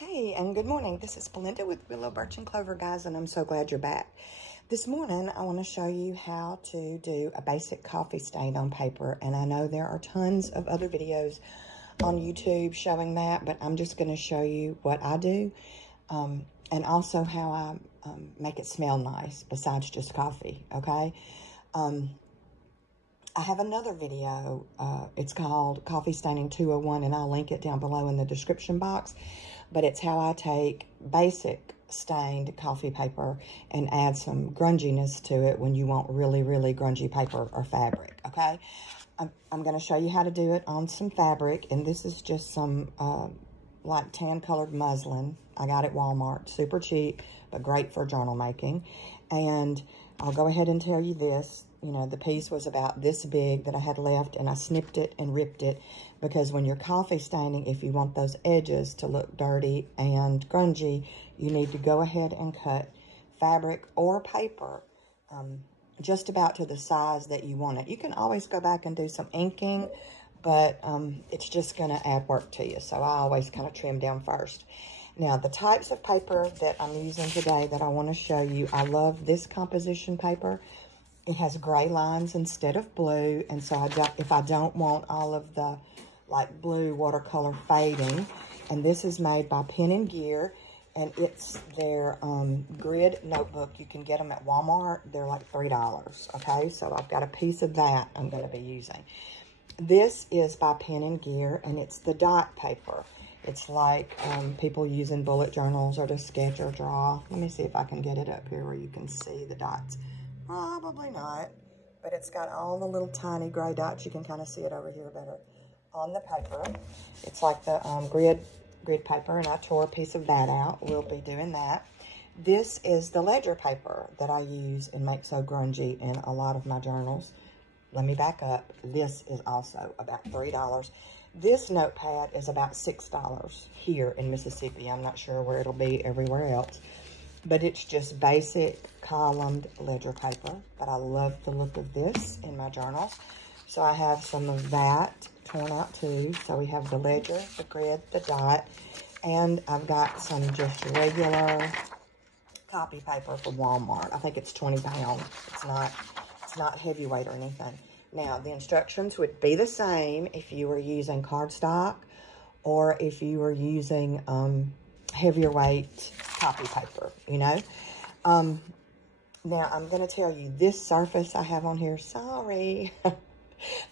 Hey, and good morning. This is Belinda with Willow Birch and Clover, guys, and I'm so glad you're back. This morning, I want to show you how to do a basic coffee stain on paper, and I know there are tons of other videos on YouTube showing that, but I'm just going to show you what I do, and also how I make it smell nice besides just coffee, okay? I have another video, it's called Coffee Staining 201, and I'll link it down below in the description box. But it's how I take basic stained coffee paper and add some grunginess to it when you want really, really grungy paper or fabric, okay? I'm going to show you how to do it on some fabric, and this is just some like tan-colored muslin. I got at Walmart, super cheap, but great for journal making. And I'll go ahead and tell you this. You know, the piece was about this big that I had left, and I snipped it and ripped it because when you're coffee staining, if you want those edges to look dirty and grungy, you need to go ahead and cut fabric or paper just about to the size that you want it. You can always go back and do some inking, but it's just going to add work to you. So I always kind of trim down first. Now, the types of paper that I'm using today that I want to show you, I love this composition paper. It has gray lines instead of blue, and so if I don't want all of the like blue watercolor fading, and this is made by Pen and Gear, and it's their grid notebook. You can get them at Walmart. They're like $3, okay? So I've got a piece of that I'm going to be using. This is by Pen and Gear, and it's the dot paper. It's like people use in bullet journals or to sketch or draw. Let me see if I can get it up here where you can see the dots. Probably not, but it's got all the little tiny gray dots. You can kind of see it over here better on the paper. It's like the grid paper, and I tore a piece of that out. We'll be doing that. This is the ledger paper that I use and make so grungy in a lot of my journals. Let me back up. This is also about $3. This notepad is about $6 here in Mississippi. I'm not sure where it'll be everywhere else. But it's just basic columned ledger paper. But I love the look of this in my journals. So I have some of that torn out too. So we have the ledger, the grid, the dot. And I've got some just regular copy paper from Walmart. I think it's 20 pounds. It's not heavyweight or anything. Now, the instructions would be the same if you were using cardstock or if you were using heavier weight copy paper, you know. Now, I'm going to tell you, this surface I have on here, sorry.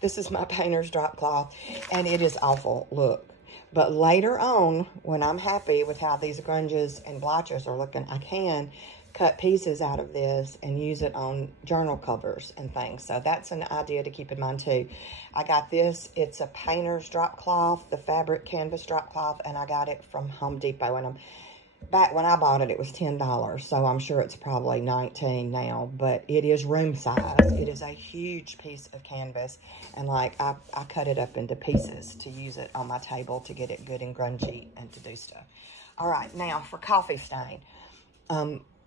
This is my painter's drop cloth, and it is awful, look. But later on, when I'm happy with how these grunges and blotches are looking, I can cut pieces out of this and use it on journal covers and things. So that's an idea to keep in mind too. I got this. It's a painter's drop cloth, the fabric canvas drop cloth, and I got it from Home Depot. And back when I bought it, it was $10. So I'm sure it's probably $19 now, but it is room size. It is a huge piece of canvas. And like I cut it up into pieces to use it on my table to get it good and grungy and to do stuff. All right, now for coffee stain.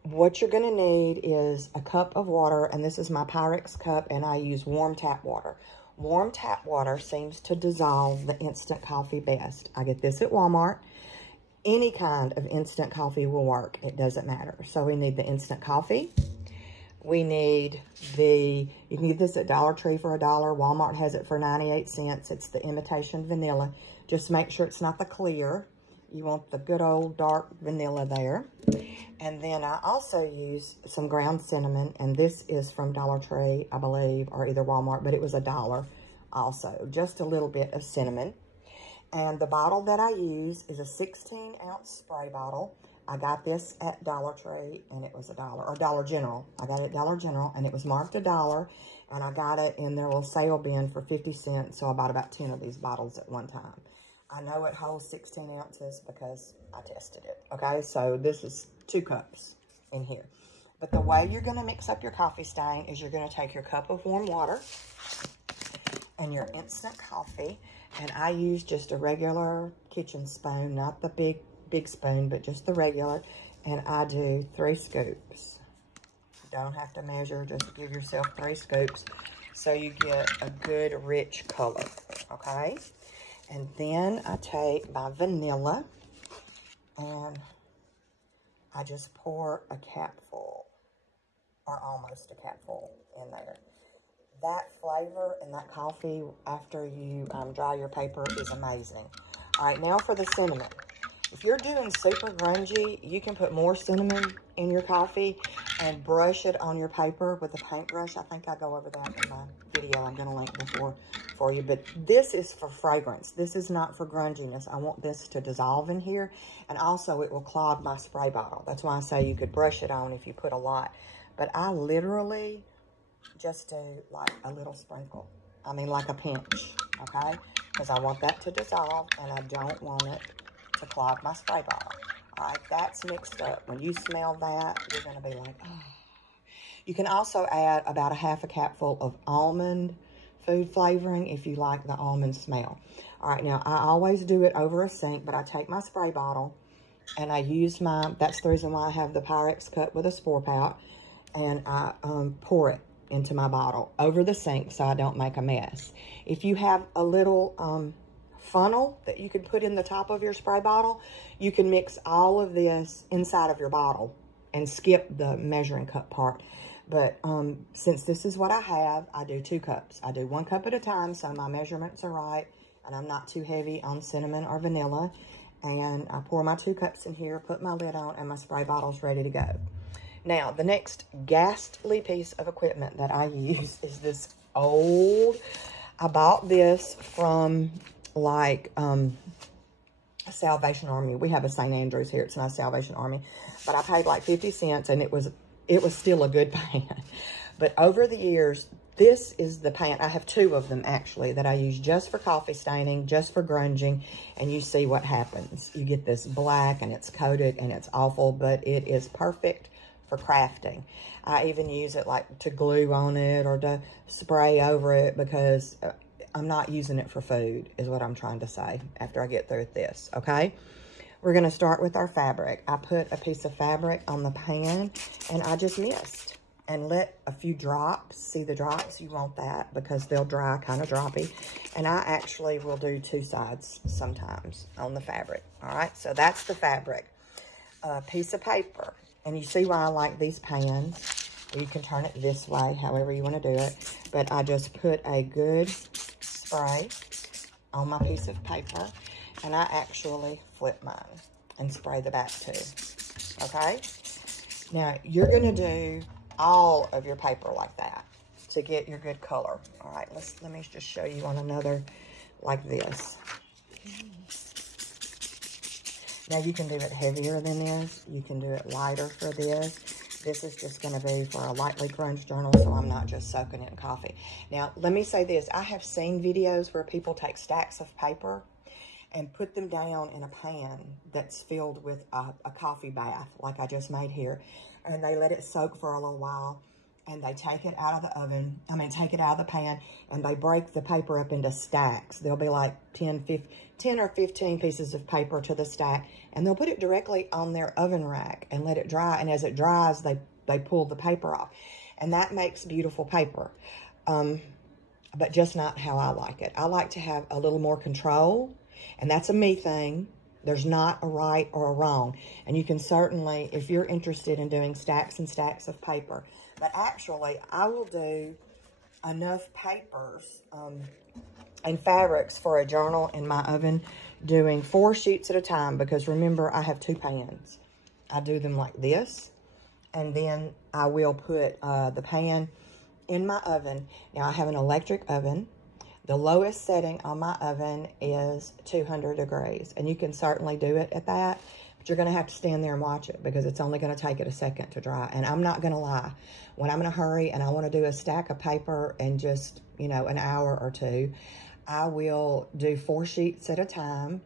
What you're going to need is a cup of water, and this is my Pyrex cup, and I use warm tap water. Warm tap water seems to dissolve the instant coffee best. I get this at Walmart. Any kind of instant coffee will work. It doesn't matter. So we need the instant coffee. We need you can get this at Dollar Tree for $1. Walmart has it for 98 cents. It's the imitation vanilla. Just make sure it's not the clear. You want the good old dark vanilla there. And then I also use some ground cinnamon, and this is from Dollar Tree, I believe, or either Walmart, but it was $1 also. Just a little bit of cinnamon. And the bottle that I use is a 16-ounce spray bottle. I got this at Dollar Tree, and it was $1, or Dollar General. I got it at Dollar General, and it was marked $1, and I got it in their little sale bin for 50 cents, so I bought about 10 of these bottles at one time. I know it holds 16 ounces because I tested it, okay? So this is 2 cups in here. But the way you're going to mix up your coffee stain is you're going to take your cup of warm water and your instant coffee, and I use just a regular kitchen spoon, not the big spoon, but just the regular, and I do 3 scoops. You don't have to measure, just give yourself 3 scoops so you get a good rich color, okay? And then I take my vanilla, And I just pour a capful, or almost a capful, in there. That flavor and that coffee after you dry your paper is amazing. All right, now for the cinnamon. If you're doing super grungy, you can put more cinnamon in your coffee and brush it on your paper with a paintbrush. I think I go over that in my video I'm going to link before for you. But this is for fragrance. This is not for grunginess. I want this to dissolve in here. And also, it will clog my spray bottle. That's why I say you could brush it on if you put a lot. But I literally just do like a little sprinkle. I mean, like a pinch, okay? Because I want that to dissolve, and I don't want it to clog my spray bottle. All right, that's mixed up. When you smell that, you're going to be like, oh. You can also add about a half a capful of almond food flavoring if you like the almond smell. All right, now I always do it over a sink, but I take my spray bottle and I use that's the reason why I have the Pyrex cup with a spore pout, and I pour it into my bottle over the sink so I don't make a mess. If you have a little funnel that you can put in the top of your spray bottle, you can mix all of this inside of your bottle and skip the measuring cup part. But since this is what I have, I do 2 cups. I do 1 cup at a time so my measurements are right and I'm not too heavy on cinnamon or vanilla. And I pour my 2 cups in here, put my lid on, and my spray bottle's ready to go. Now, the next ghastly piece of equipment that I use is this old, I bought this from like Salvation Army. We have a St. Andrews here. It's not Salvation Army, but I paid like 50 cents and it was still a good pan. But over the years, this is the pan. I have 2 of them actually that I use just for coffee staining, just for grunging, and you see what happens. You get this black and it's coated and it's awful, but it is perfect for crafting. I even use it like to glue on it or to spray over it because I'm not using it for food is what I'm trying to say after I get through with this, okay? We're going to start with our fabric. I put a piece of fabric on the pan and I just mist and let a few drops. See the drops? You want that because they'll dry kind of droppy. And I actually will do 2 sides sometimes on the fabric, all right? So that's the fabric. A piece of paper. And you see why I like these pans. You can turn it this way, however you want to do it. But I just put a good spray on my piece of paper. And I actually flip mine and spray the back too. Okay? Now, you're going to do all of your paper like that to get your good color. All right, let me just show you on another like this. Now, you can do it heavier than this. You can do it lighter for this. This is just going to be for a lightly grunge journal, so I'm not just soaking it in coffee. Now, let me say this. I have seen videos where people take stacks of paper and put them down in a pan that's filled with a coffee bath, like I just made here. And they let it soak for a little while, and they take it out of the oven. Take it out of the pan, and they break the paper up into stacks. There'll be like 10 or 15 pieces of paper to the stack, and they'll put it directly on their oven rack and let it dry. And as it dries, they pull the paper off. And that makes beautiful paper, but just not how I like it. I like to have a little more control, and that's a me thing. There's not a right or a wrong. And you can certainly, if you're interested in doing stacks and stacks of paper, but actually I will do enough papers and fabrics for a journal in my oven, doing 4 sheets at a time, because remember, I have 2 pans. I do them like this, and then I will put the pan in my oven. Now, I have an electric oven. The lowest setting on my oven is 200 degrees, and you can certainly do it at that, but you're going to have to stand there and watch it because it's only going to take it a second to dry. And I'm not going to lie. When I'm in a hurry and I want to do a stack of paper in just, an hour or 2, I will do 4 sheets at a time,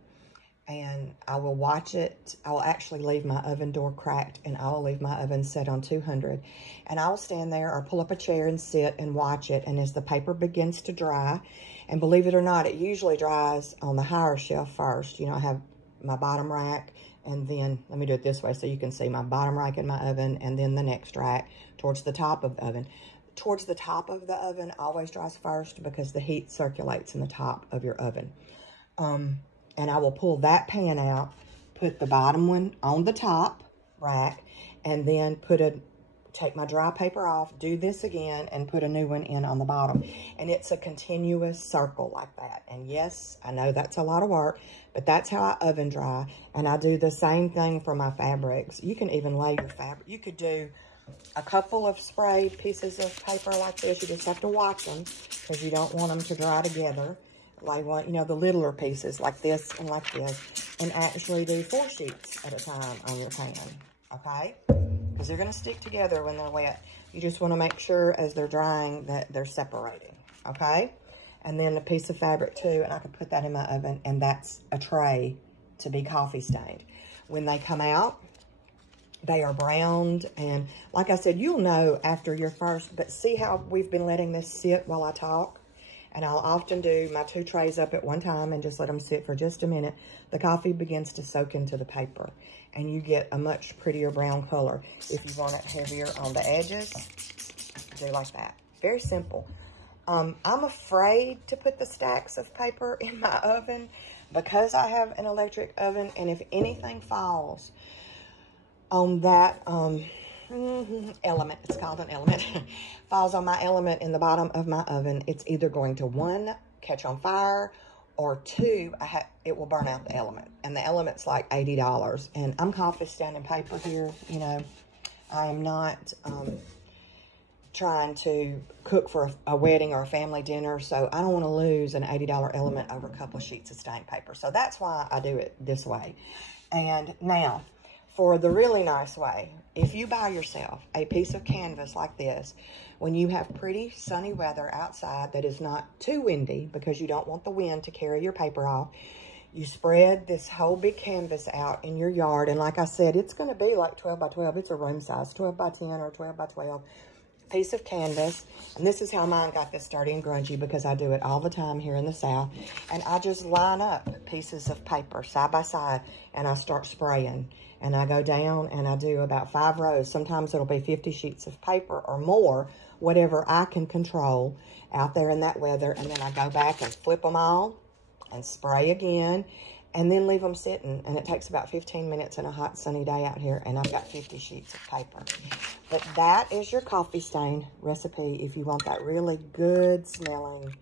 and I will watch it. I will actually leave my oven door cracked, and I will leave my oven set on 200. And I will stand there or pull up a chair and sit and watch it. And as the paper begins to dry, and believe it or not, it usually dries on the higher shelf first. I have my bottom rack, and then, let me do it this way so you can see my bottom rack in my oven, and then the next rack towards the top of the oven. Towards the top of the oven always dries first because the heat circulates in the top of your oven. And I will pull that pan out put the bottom one on the top rack, and then take my dry paper off, do this again, and put a new one in on the bottom. And it's a continuous circle like that. And yes, I know that's a lot of work, but that's how I oven dry. And I do the same thing for my fabrics. You can even lay your fabric. You could do a couple of sprayed pieces of paper like this. You just have to watch them because you don't want them to dry together. Lay one, you know, the littler pieces like this and like this. And actually do 4 sheets at a time on your pan, okay? Because they're going to stick together when they're wet. You just want to make sure as they're drying that they're separating, okay? And then a piece of fabric too, and I can put that in my oven, and that's a tray to be coffee stained. When they come out, they are browned, and like I said, you'll know after your first, but see how we've been letting this sit while I talk? And I'll often do my 2 trays up at one time and just let them sit for just a minute. The coffee begins to soak into the paper, and you get a much prettier brown color. If you want it heavier on the edges, do like that. Very simple. I'm afraid to put the stacks of paper in my oven because I have an electric oven, and if anything falls on that element, it's called an element, falls on my element in the bottom of my oven, it's either going to 1, catch on fire, or 2, it will burn out the element. And the element's like $80. And I'm coffee standing paper here, you know. I am not trying to cook for a wedding or a family dinner, so I don't want to lose an $80 element over a couple of sheets of stained paper. So that's why I do it this way. And now, for the really nice way, if you buy yourself a piece of canvas like this, when you have pretty sunny weather outside that is not too windy, because you don't want the wind to carry your paper off, you spread this whole big canvas out in your yard. And like I said, it's going to be like 12 by 12. It's a room size, 12 by 10 or 12 by 12 piece of canvas. And this is how mine got this sturdy and grungy, because I do it all the time here in the South. And I just line up pieces of paper side by side, and I start spraying. And I go down and I do about 5 rows. Sometimes it'll be 50 sheets of paper or more, whatever I can control out there in that weather. And then I go back and flip them all and spray again, and then leave them sitting. And it takes about 15 minutes in a hot sunny day out here, and I've got 50 sheets of paper. But that is your coffee stain recipe if you want that really good smelling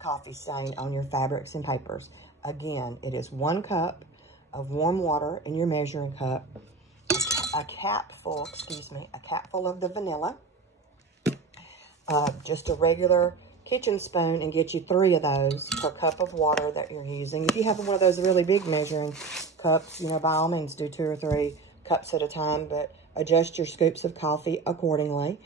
coffee stain on your fabrics and papers. Again, it is 1 cup of warm water in your measuring cup, a capful of the vanilla, just a regular kitchen spoon, and get you 3 of those per cup of water that you're using. If you have one of those really big measuring cups, you know, by all means do 2 or 3 cups at a time, but adjust your scoops of coffee accordingly.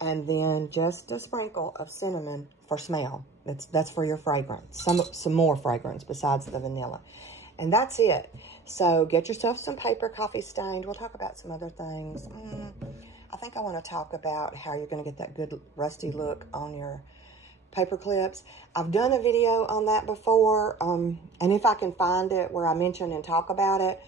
And then just a sprinkle of cinnamon for smell. That's for your fragrance. Some more fragrance besides the vanilla. And that's it. So get yourself some paper coffee stained. We'll talk about some other things. I think I want to talk about how you're going to get that good rusty look on your paper clips. I've done a video on that before. And if I can find it where I mention and talk about it,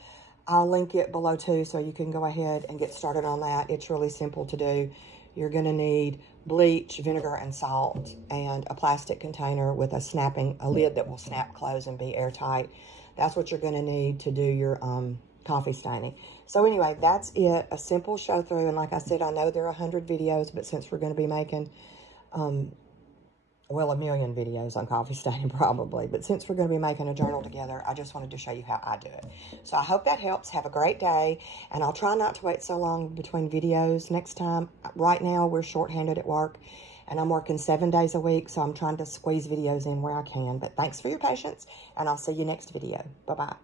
I'll link it below too, so you can go ahead and get started on that. It's really simple to do. You're going to need bleach, vinegar, and salt, and a plastic container with a lid that will snap close and be airtight. That's what you're going to need to do your coffee staining. So anyway, that's it. A simple show through. And like I said, I know there are 100 videos, but since we're going to be making, well, 1 million videos on coffee staining probably. But since we're going to be making a journal together, I just wanted to show you how I do it. So I hope that helps. Have a great day. And I'll try not to wait so long between videos next time. Right now, we're shorthanded at work. And I'm working 7 days a week, so I'm trying to squeeze videos in where I can. But thanks for your patience, and I'll see you next video. Bye-bye.